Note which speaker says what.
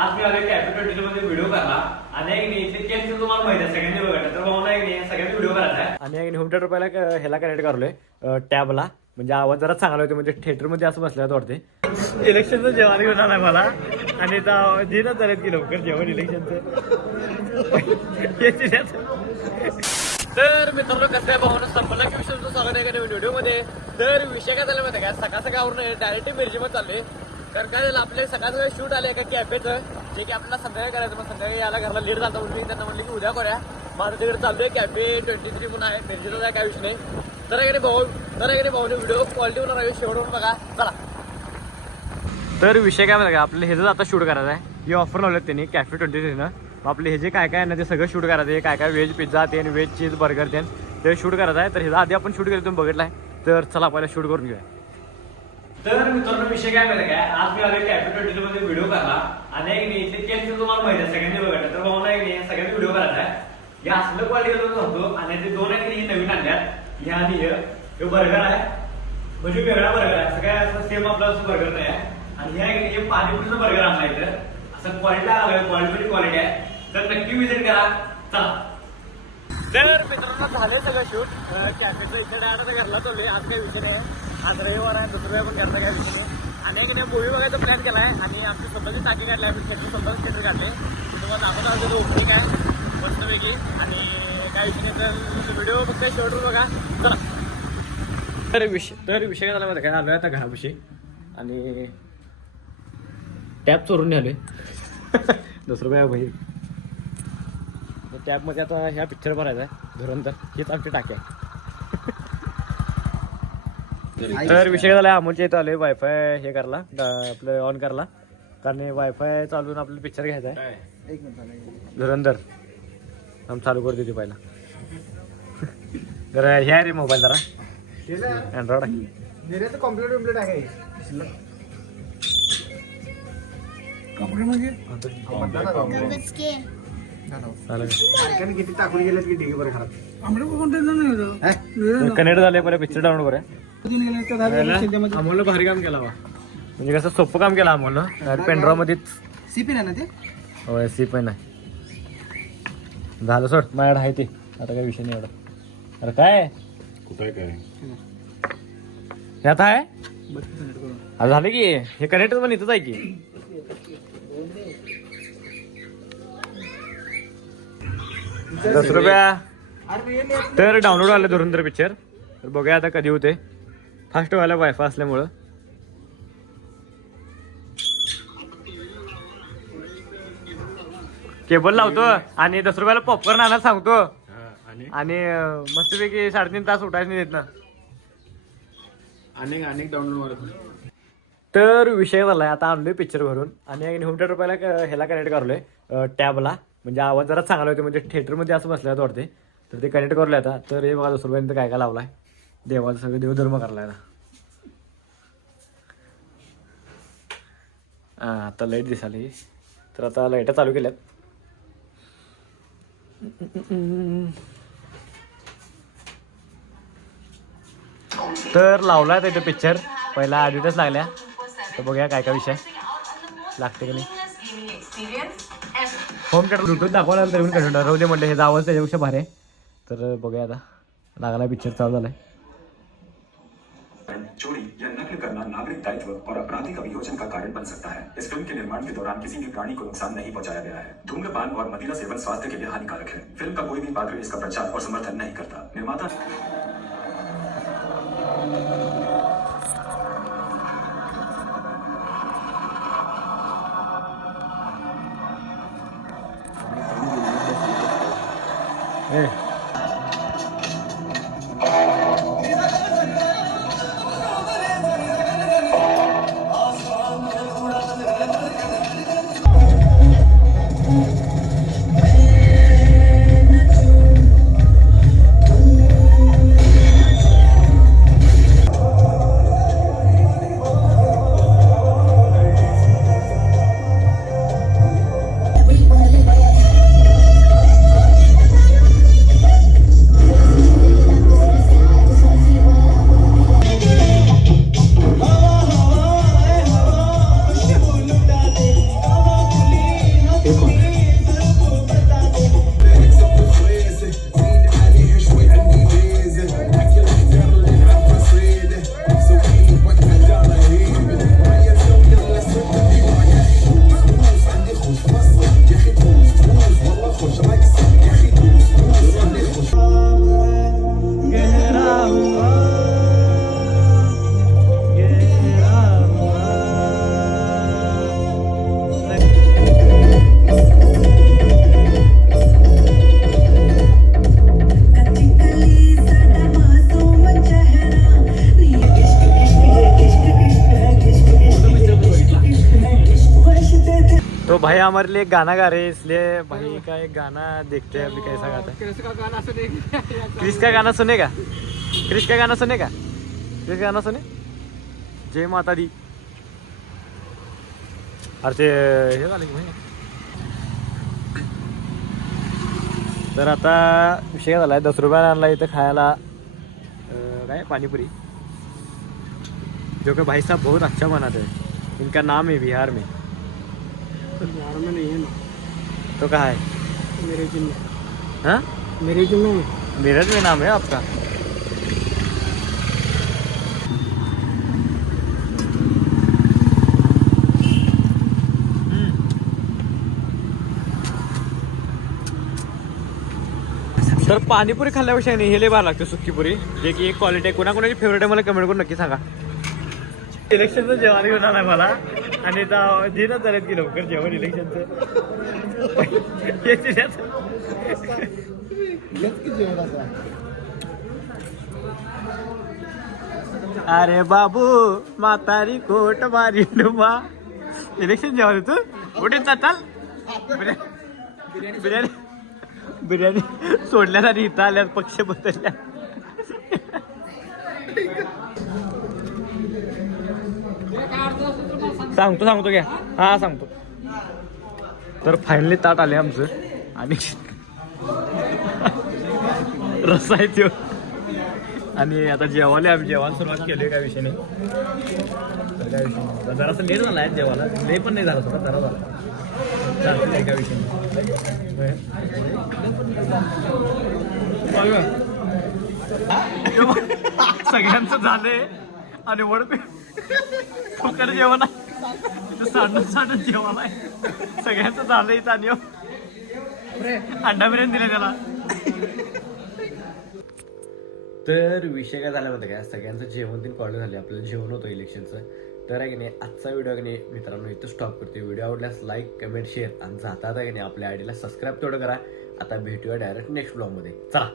Speaker 1: आज मी आले cafe twenty मध्ये व्हिडिओ करला आणि एक नाही इथले केस तुम्हाला माहिती आहे सगळ्यांनी बघा. तर भाऊ नाही नाही सगळ्यांनी व्हिडिओ करायचा आहे. आणि एक होम थिएटर पहिला ह्याला कनेक्ट करलोय टॅबला. म्हणजे आवाज जरा चांगला होते म्हणजे थिएटरमध्ये असं बसल्यात वाटते इलेक्शनचं जेवण घेऊन आलाय मला. आणि दिनच झालेत की लवकर जेवण इलेक्शनचं तर मित्रांनो कसं आहे भावना संपला की विषय स्वागत आहे का व्हिडिओमध्ये. तर विषय काय झाला माहिती आहे का? सकाळ सकाळवरून डायरेक्ट मिरजीमध्ये चालले तर काय झालं आपले सकाळ सकाळी शूट आले एका कॅफेचं जे की आपल्याला संध्याकाळी करायचं मग संध्याकाळी यायला घरला लेट झाला म्हणून त्यांना म्हणलं की उद्या करूया. माझं तिकडे चाललोय कॅफे ट्वेंटी थ्री म्हणून आहे मिरजीला काय विषय नाही. तर एखादी भाऊ तर एखादी भाऊने व्हिडिओ क्वालिटी होणार आहे शेवटून बघा. चला. तर विषय काय माहिती का आपलं हे आता शूट करायचं आहे हे ऑफर लावलेत त्यांनी कॅफे ट्वेंटी थ्रीनं आपले हे जे काय काय आहे ना ते सगळं शूट करायचं आहे काय काय व्हेज पिझ्झा ते व्हेज चीज बर्गर ते. ते शूट करायचं आहे तर ह्याचा आधी आपण शूट केलं तुम्ही बघितलं आहे तर चला पहिला शूट करून घेऊया. तर मित्रांनो विषय काय माहिती काय आज मी आले कॅफे ट्वेंटी मध्ये व्हिडिओ करला आणि एक नाही इथले केस तुम्हाला माहिती आहे सगळ्यांनी बघा तर भाऊ नाही सगळ्यांनी व्हिडिओ करायचा आहे. या असलं क्वालिटी होतो आणि ते दोन आहेत की नवीन आणल्यात. ह्या आणि हे बर्गर आहे. म्हणजे वेगळा बर्गर आहे. सगळ्या असं सेम आपला असं बर्गर नाही आहे. आणि ह्या हे पाणीपुरीचं बर्गर आणला इथं. असं क्वालिटी आलं क्वालिटी क्वालिटी आहे. तर नक्की विजिट करा. चला. तर मित्रांनो झाले सगळं शूट कॅफेचं इथे डायरेक्ट घरला चालले आज काही विषय नाही. आज रविवार आहे दुसऱ्या पण करता काय विषय आणि एक मूवी बघायचा प्लॅन केला आहे आणि आमची स्वतःची टाकी काढली आहे थिएटर स्वतःच थिएटर काढले. तुम्हाला दाखवता आमचं ओपनिंग आहे मस्तपैकी. आणि काय विषय नाही तर व्हिडिओ फक्त शेवटून बघा. चला. तर विषय तर विषय काय झाला माहिती काय आलोय आता घराविषयी आणि टॅप चोरून नेलोय दुसरं काय भाई टॅबमध्ये आता ह्या पिक्चर भरायचा आहे धुरंधर. हीच आमची टाकी आहे. तर विषय झाला अमोलच्या इथं आलोय वायफाय हे करला आपलं ऑन करला कारण वायफाय चालून आपल्याला पिक्चर घ्यायचा आहे. धुरंधर. आम चालू करू देते पहिला. जरा हे आहे रे मोबाईल जरा. अँड्रॉइड आहे.
Speaker 2: म्हणजे?
Speaker 1: चालेल
Speaker 2: किती टाकून गेलेत की डिगी बरं खराब?
Speaker 1: कनेक्ट झाले पहिला पिक्चर डाउनलोड अमोलनं भारी काम केला वा म्हणजे कसं सोपं काम केलं अमोलनं पेनड्रॉ मध्येच.
Speaker 2: सीपी ना ते?
Speaker 1: होय सी पण आहे झालं सोड माझ्याकडे आहे ते. आता काही विषय नाही एवढा. अरे काय?
Speaker 3: कुठे काय?
Speaker 1: ह्यात आहे? अरे झालं की. हे कनेक्ट पण इथंच आहे की. दस रुपया. तर डाउनलोड आलं धुरंधर पिक्चर तर बघूया आता कधी होते. फास्ट व्हायला वायफाय असल्यामुळं. केबल लावतो आणि दस रुपयाला पॉपकॉर्न आणायला सांगतो.
Speaker 3: आणि
Speaker 1: मस्तपैकी साडेतीन तास उठायचं नाही देत ना
Speaker 3: अनेक अनेक डाउनलोड
Speaker 1: तर विषय झालाय आता आणलोय पिक्चर भरून. आणि होम थिएटर पहिला ह्याला कनेक्ट करलोय टॅबला म्हणजे आवाज जरा चांगला होते म्हणजे थिएटरमध्ये असं बसल्यात वाटते तर ते कनेक्ट करूया आता. तर हे बघा दुसरं काय काय लावलाय. देवाचं सगळं देवधर्म करलाय आता. हा आता लाइट दिसाली तर आता लाइट चालू केल्यात. तर लावलाय तिथे पिक्चर पहिला ॲडव्हर्टाईज लागल्या. तर बघूया काय काय विषय. लागते की नाही. होम थिएटर ब्लूटूथ दाखवला तरी पण कंटिन्यू राहू दे म्हटलं, हे आवाज़ त्याच्यापेक्षा भारी आहे. तर बघूया आता. लागला पिक्चर चालू झालाय.
Speaker 4: चोरी या नकल करना नागरिक दायित्व और आपराधिक अभियोजन का कारण बन सकता है। इस फ़िल्म के निर्माण के दौरान किसी भी प्राणी को नुकसान नहीं पहुँचाया गया है। धूम्रपान और मदिरा सेवन स्वास्थ्य के लिए हानिकारक है। फ़िल्म का कोई भी पात्र इसका प्रचार और समर्थन नहीं करता। निर्माता
Speaker 1: 哎。हमारे लिए गाना गा रहे हैं इसलिए भाई का एक गाना देखते हैं अभी कैसा गाता है.
Speaker 2: क्रिस का गाना सुने
Speaker 1: क्रिस का गाना सुनेगा क्रिस का गाना सुनेगा क्रिस का गाना सुने? जय माता दी. अरे ते हे झालं की तर आता विषय काय झालाय दस रुपयाला आणला इथं खायला. काय? पानीपुरी जो कि भाई साहब बहुत अच्छा बनाते हैं. इनका नाम है बिहार में.
Speaker 2: बिहार में नहीं है ना
Speaker 1: तो कहा है?
Speaker 2: मेरे जिन
Speaker 1: हाँ?
Speaker 2: मेरे जिन में
Speaker 1: मेरठ में नाम है आपका? तर पाणीपुरी खाल्ल्यापेक्षा नाही हे लय भार लागते सुक्कीपुरी. जे की एक क्वालिटी आहे. कोणाकोणाची फेवरेट आहे मला कमेंट करून नक्की सांगा. इलेक्शनचं जेवण घेऊन आलाय मला. आणि दिनच झालेत की लवकर जेवण इलेक्शनचं. अरे बाबू म्हातारी कोट मारी डुबा इलेक्शन जेव्हा तू? कुठे चाल बिर्याणी बिर्याणी बिर्याणी सोडल्यात आणि इथं आल्यात पक्ष बदलल्या सांगतो सांगतो घ्या. हा सांगतो. तर फायनली ताट आले आमचं. आणि रस्सा आहे त्यो. आणि आता जेवायला आम्ही जेवायला सुरुवात केली काय विषय नाही. तर काय विषय नाही. जरासं लेट झाला आहे जेवायला. ले पण नाही झाला थोडा जरा झाला. चालतं काय विषय नाही. सगळ्यांचं झालंय. आणि वडपे फुकट जेवण आहे. सांडत सांडत जेवण आहे. सगळ्यांचं झालं इथं आणि हो. अंडा बिर्याणी दिला त्याला. तर विषय काय झाला होता काय सगळ्यांचं जेवण तीन कॉल झाले. आपल्याला जेवण होतं इलेक्शनचं तर आहे की नाही आजचा व्हिडिओ की नाही मित्रांनो इथं स्टॉप करतो व्हिडिओ आवडल्यास लाईक कमेंट शेअर आणि जाता की नाही आपल्या आयडीला सबस्क्राईब तेवढं करा. आता भेटूया डायरेक्ट नेक्स्ट ब्लॉगमध्ये चला.